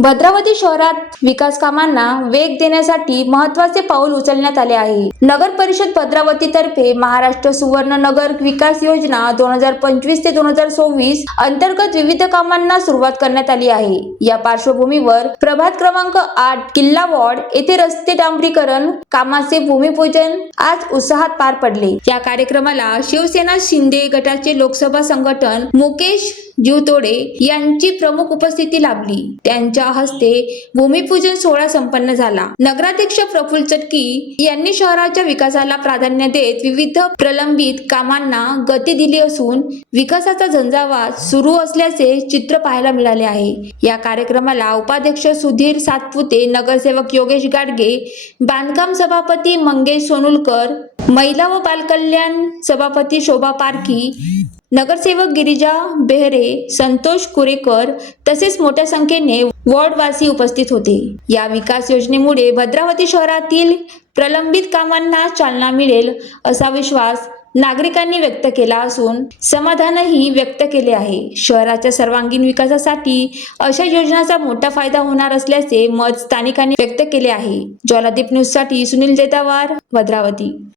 भद्रावती शहरात विकास कामांना वेग देण्यासाठी महत्त्वाचे पाऊल उचलण्यात आले आहे। नगर परिषद भद्रावती तर्फे महाराष्ट्र सुवर्ण नगर विकास योजना 2025 ते 2026 अंतर्गत विविध कामांना सुरुवात करण्यात आली आहे। या पार्श्वभूमीवर प्रभाग क्रमांक 8 किल्ला वॉर्ड येथे रस्ते डांबरीकरण कामाचे भूमिपूजन आज उत्साहात पार पडले। या कार्यक्रमाला शिवसेना शिंदे गटाचे लोकसभा संघटन मुकेश जीवतोडे यांची प्रमुख उपस्थिती लाभली। त्यांच्या हस्ते भूमिपूजन सोहळा संपन्न झाला। नगराध्यक्ष प्रफुल्ल चटकी यांनी शहराच्या विकासाला प्राधान्य देत विविध प्रलंबित कामांना गती दिली असून विकासाचा झंझावात सुरू असल्याचे चित्र पाहायला मिळाले आहे। या कार्यक्रमाला उपाध्यक्ष सुधीर सातपुते, नगरसेवक योगेश गाडगे, बांधकाम सभापती मंगेश सोनुलकर, महिला व बालकल्याण सभापती शोभा पारखी, नगरसेवक गिरिजा बेहरे, संतोष कुरेकर तसेच मोठ्या संख्येने वॉर्डवासी उपस्थित होते। या विकास योजनेमुळे भद्रावती शहरातील प्रलंबित कामांना चालना मिळेल असा विश्वास नागरिकांनी व्यक्त केला असून समाधानही व्यक्त केले आहे। शहराच्या सर्वांगीण विकासासाठी अशा योजनांचा मोठा फायदा होणार असल्याचे मत स्थानिकांनी व्यक्त केले आहे। ज्वालादीप न्यूज साठी सुनील जेतावार, भद्रावती।